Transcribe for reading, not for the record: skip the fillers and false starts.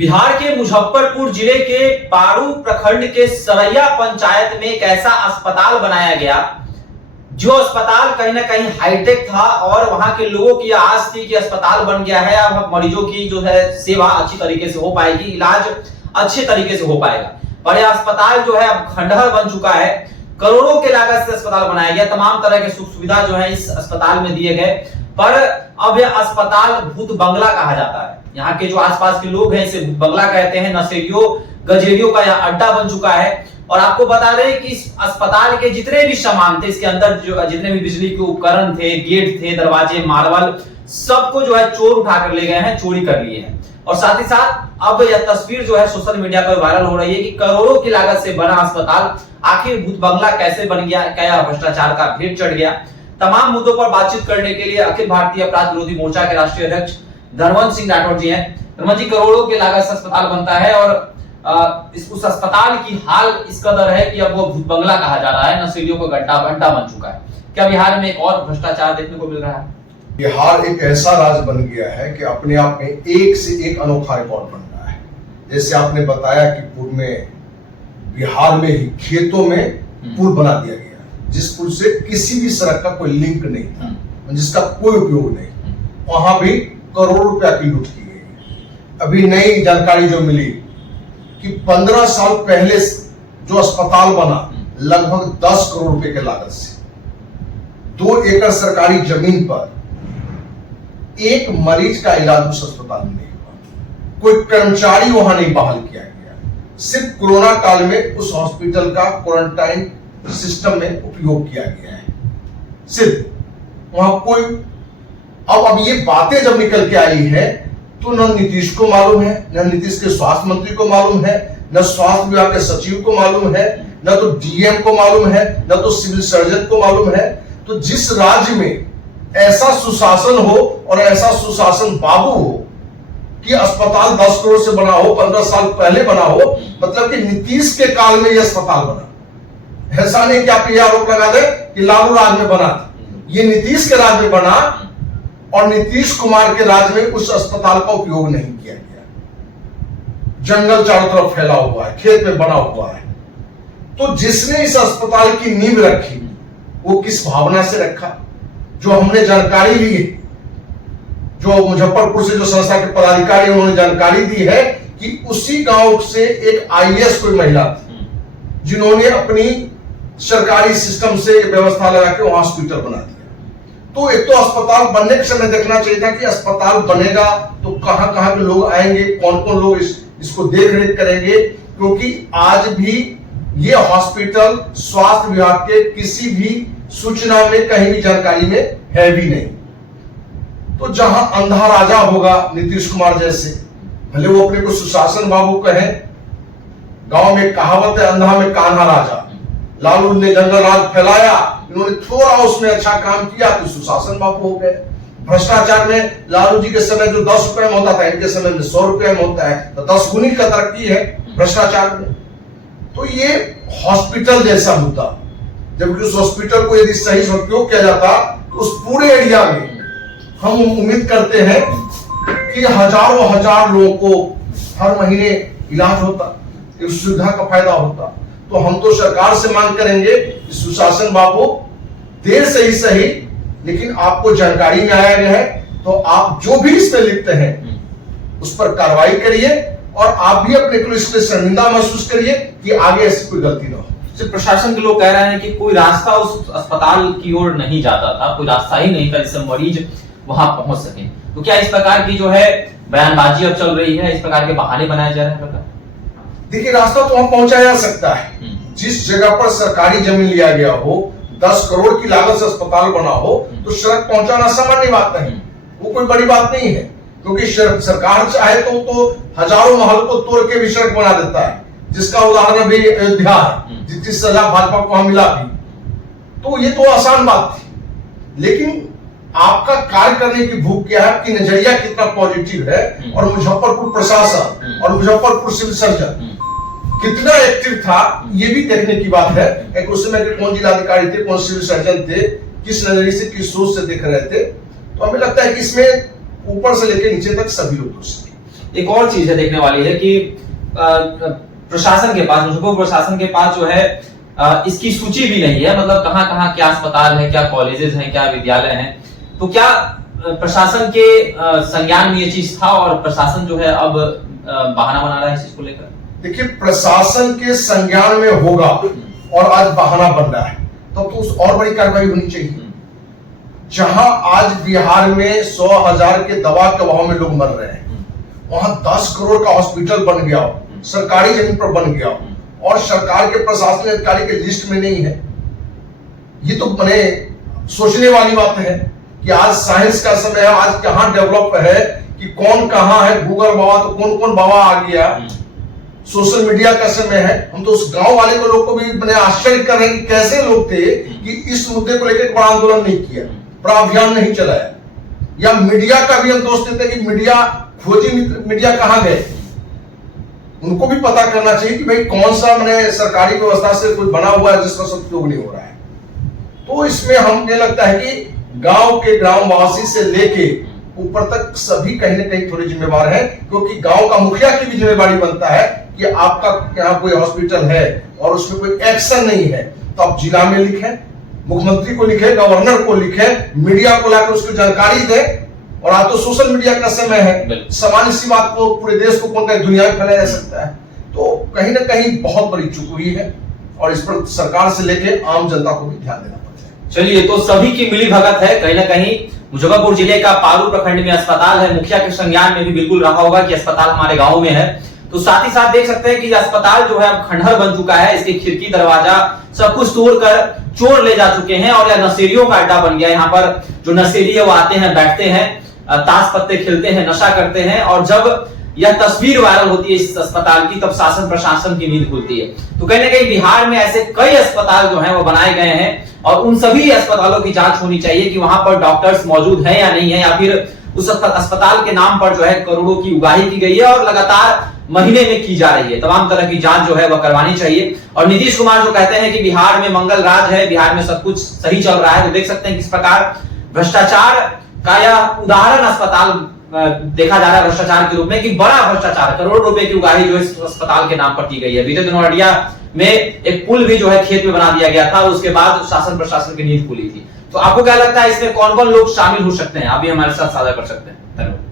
बिहार के मुजफ्फरपुर जिले के पारू प्रखंड के सरैया पंचायत में एक ऐसा अस्पताल बनाया गया जो अस्पताल कहीं ना कहीं हाईटेक था और वहां के लोगों की आस थी कि अस्पताल बन गया है, अब मरीजों की जो है सेवा अच्छी तरीके से हो पाएगी, इलाज अच्छे तरीके से हो पाएगा। पर यह अस्पताल जो है अब खंडहर बन चुका है। करोड़ों के लागत से अस्पताल बनाया गया, तमाम तरह के सुख सुविधा जो है इस अस्पताल में दिए गए, पर अब यह अस्पताल भूत बंगला कहा जाता है। यहाँ के जो आसपास के लोग हैं इसे भूत बंगला कहते हैं। नशेड़ियों गजेड़ियों का यह अड्डा बन चुका है। और आपको बता दें कि इस अस्पताल के जितने भी सामान थे, इसके अंदर जो जितने भी बिजली के उपकरण थे, गेट थे, दरवाजे, मार्बल, सबको जो है चोर उठा कर ले गए हैं, चोरी कर लिए हैं। और साथ ही साथ अब यह तस्वीर जो है सोशल मीडिया पर वायरल हो रही है कि करोड़ों की लागत से बना अस्पताल आखिर भूत बंगला कैसे बन गया, क्या भ्रष्टाचार का भेद चढ़ गया। तमाम मुद्दों पर बातचीत करने के लिए अखिल भारतीय अपराध विरोधी मोर्चा के राष्ट्रीय अध्यक्ष धर्मवंत सिंह राठौर जी हैं। धर्मवंत जी, करोड़ों की लागत से अस्पताल बनता है और उस अस्पताल की हाल इस कदर है कि अब वो भूत बंगला कहा जा रहा है, नशेड़ियों का अड्डा बन चुका है। क्या बिहार में एक और भ्रष्टाचार देखने को मिल रहा है? बिहार एक ऐसा राज्य बन गया है कि अपने आप में एक से एक अनोखा रिकॉर्ड बन रहा है। जैसे आपने बताया कि पूर्व में बिहार में ही खेतों में पुल बना दिया गया, जिस पुल से किसी भी सड़क का कोई लिंक नहीं था, जिसका कोई उपयोग नहीं, वहां भी करोड़ों रुपया की लूट की गई। अभी नई जानकारी जो मिली कि 15 साल पहले जो अस्पताल बना लगभग 10 करोड़ रुपए के लागत से 2 एकड़ सरकारी जमीन पर एक मरीज का इलाज उस अस्पताल में नहीं हुआ। कोई कर्मचारी वहां नहीं बहाल किया गया। सिर्फ कोरोना काल में उस हॉस्पिटल का क्वारंटाइन सिस्टम में उपयोग किया गया है। सिर्फ वहां कोई अब ये बातें जब निकल के आई है तो न नीतीश को मालूम है, न नीतीश के स्वास्थ्य मंत्री को मालूम है, न स्वास्थ्य विभाग के सचिव को मालूम है, न तो डीएम को मालूम है, न तो सिविल सर्जन को मालूम है। तो जिस राज्य में ऐसा सुशासन हो और ऐसा सुशासन बाबू हो कि अस्पताल 10 करोड़ से बना हो, 15 साल पहले बना हो, मतलब कि नीतीश के काल में यह अस्पताल बना। ऐसा नहीं कि आप यह आरोप लगा दे कि लालू राज में बना था, ये नीतीश के राज में बना और नीतीश कुमार के राज में उस अस्पताल का उपयोग नहीं किया गया। जंगल चारों तरफ फैला हुआ है, खेत में बना हुआ है। तो जिसने इस अस्पताल की नींव रखी वो किस भावना से रखा? जो हमने जानकारी ली है, जो मुजफ्फरपुर से जो संस्था के पदाधिकारी उन्होंने जानकारी दी है कि उसी गांव से एक आईएएस कोई महिला थी जिन्होंने अपनी सरकारी सिस्टम से व्यवस्था लगा के वहां हॉस्पिटल बना दिया। तो एक तो अस्पताल बनने के समय देखना चाहिए था कि अस्पताल बनेगा तो कहां कहां के लोग आएंगे, कौन कौन लोग इसको देख रेख करेंगे, क्योंकि आज भी ये हॉस्पिटल स्वास्थ्य विभाग के किसी भी सूचना में कहीं भी जानकारी में है भी नहीं। तो जहां अंधा राजा होगा नीतीश कुमार जैसे, भले वो अपने को सुशासन बाबू कहे, गांव में कहावत है अंधा में कान्हा राजा। लालू ने जंगल राज फैलाया, इन्होंने थोड़ा उसमें अच्छा काम किया तो सुशासन बाबू हो गए। भ्रष्टाचार में लालू जी के समय जो 10 रुपए में होता था, इनके समय में 100 रुपए में होता है, तो 10 गुनी का तरक्की है भ्रष्टाचार में। तो ये हॉस्पिटल जैसा मुद्दा, जबकि उस हॉस्पिटल को यदि सही से उपयोग किया जाता तो उस पूरे एरिया में हम उम्मीद करते हैं कि हजारों हजार लोगों को हर महीने इलाज होता, इस सुविधा का फायदा होता। तो हम तो सरकार से मांग करेंगे कि सुशासन बाबू देर से ही सही, लेकिन आपको जानकारी में आया गया है तो आप जो भी इसमें लिखते हैं उस पर कार्रवाई करिए और आप भी अपने को इसमें शर्मिंदा महसूस करिए कि आगे ऐसी कोई गलती ना हो। प्रशासन के लोग कह रहे हैं कि कोई रास्ता उस अस्पताल की ओर नहीं जाता था, कोई रास्ता ही नहीं था जिससे मरीज वहां पहुंच सके। तो क्या इस प्रकार की जो है बयानबाजी अब चल रही है, इस प्रकार के बहाने बनाए जा रहे हैं? देखिए, रास्ता तो वहां पहुंचाया जा सकता है। जिस जगह पर सरकारी जमीन लिया गया हो, 10 करोड़ की लागत से अस्पताल बना हो, तो सड़क पहुंचाना सामान्य बात है, वो कोई बड़ी बात नहीं है। क्योंकि सरकार चाहे तो हजारों महल को तोड़ के भी सड़क बना देता है, जिसका उदाहरण भी अयोध्या है, जिसकी सजा भाजपा को मिला भी। तो ये तो आसान बात थी, लेकिन आपका कार्य करने की भूख क्या है, आपकी नजरिया कितना पॉजिटिव है, और मुजफ्फरपुर प्रशासन और मुजफ्फरपुर सिविल सर्जन कितना एक्टिव था ये भी देखने की बात है। उस समय के कौन जिलाधिकारी थे, कौन सिविल सर्जन थे, किस नजरिए से, किस सोच से देख रहे थे। तो हमें लगता है कि इसमें ऊपर से लेकर नीचे तक सभी लोग दोषी। एक और चीज है देखने वाली है कि प्रशासन के पास, मुजफ्फरपुर प्रशासन के पास जो है इसकी सूची भी नहीं है, मतलब कहाँ कहाँ क्या अस्पताल है, क्या कॉलेजेस हैं, क्या विद्यालय हैं। तो क्या प्रशासन के संज्ञान में ये चीज था और प्रशासन जो है अब बहाना बना रहा है इस चीज को लेकर? देखिए, प्रशासन के संज्ञान में होगा और आज बहाना बन रहा है तो उस और बड़ी कार्रवाई होनी चाहिए। जहां आज बिहार में 100,000 के दवा के अभाव में लोग मर रहे हैं, वहां 10 करोड़ का हॉस्पिटल बन गया हो, सरकारी जमीन पर बन गया हो और सरकार के प्रशासनिक अधिकारी के लिस्ट में नहीं है। ये तो बने सोचने वाली बात है कि आज साइंस का समय है, आज कहां डेवलप है कि कौन कहां है, गूगल बाबा तो कौन कौन बाबा आ गया, सोशल मीडिया का समय है। हम तो उस गांव वाले को लोग को भी बने आश्चर्य कर रहे हैं कि कैसे लोग थे कि इस मुद्दे को लेकर बड़ा आंदोलन नहीं किया, बड़ा अभियान नहीं चलाया। या मीडिया का भी हम दोष देते हैं कि मीडिया खोजी मीडिया कहां गए, उनको भी पता करना चाहिए कि भाई कौन सा मैंने सरकारी व्यवस्था से कोई बना हुआ है जिसका सदुपयोग नहीं हो रहा है। तो इसमें हमें लगता है कि गांव के ग्रामवासी से लेके ऊपर तक सभी कहीं ना कहीं थोड़े जिम्मेवार हैं, क्योंकि गांव का मुखिया की भी जिम्मेवारी बनता है कि आपका यहाँ कोई हॉस्पिटल है और उसमें कोई एक्शन नहीं है तो आप जिला में लिखें, मुख्यमंत्री को लिखे, गवर्नर को लिखे, मीडिया को लाकर उसको जानकारी दें। और आज तो सोशल मीडिया का समय है, सामान्य सी बात को पूरे देश को कौन कहीं दुनिया में फैलाया जा सकता है। तो कहीं ना कहीं बहुत बड़ी चूक हुई है और इस पर सरकार से लेके आम जनता को भी ध्यान देना पड़ता है। चलिए, तो सभी की मिली भगत है। कहीं ना कहीं मुजफ्फरपुर जिले का पारू प्रखंड में अस्पताल है, मुखिया के संज्ञान में भी बिल्कुल रहा होगा कि अस्पताल हमारे गांव में है। तो साथ ही साथ देख सकते हैं कि अस्पताल जो है अब खंडहर बन चुका है, इसकी खिड़की दरवाजा सब कुछ तोड़कर चोर ले जा चुके हैं और यह नशेड़ियों का अड्डा बन गया। यहाँ पर जो नशेड़ी है वो आते हैं, बैठते हैं, ताश पत्ते खेलते हैं, नशा करते हैं और जब यह तस्वीर वायरल होती है इस अस्पताल की तब शासन प्रशासन की नींद खुलती है। तो कहीं ना कहीं बिहार में ऐसे कई अस्पताल जो हैं वो बनाए गए हैं और उन सभी अस्पतालों की जांच होनी चाहिए कि वहां पर डॉक्टर्स मौजूद हैं या नहीं है, या फिर उस अस्पताल के नाम पर जो है करोड़ों की उगाही की गई है और लगातार महीने में की जा रही है। तमाम तरह की जांच जो है वह करवानी चाहिए। और नीतीश कुमार जो कहते हैं कि बिहार में मंगल राज है, बिहार में सब कुछ सही चल रहा है, तो देख सकते हैं किस प्रकार भ्रष्टाचार का यह उदाहरण अस्पताल देखा जा रहा है भ्रष्टाचार के रूप में, कि बड़ा भ्रष्टाचार, करोड़ों रुपए की उगाही जो इस अस्पताल के नाम पर की गई है। बीते दिनों अररिया में एक पुल भी जो है खेत में बना दिया गया था, उसके बाद शासन प्रशासन की नींद खुली थी। तो आपको क्या लगता है इसमें कौन कौन लोग शामिल हो सकते हैं? आप भी हमारे साथ साझा कर सकते हैं। धन्यवाद।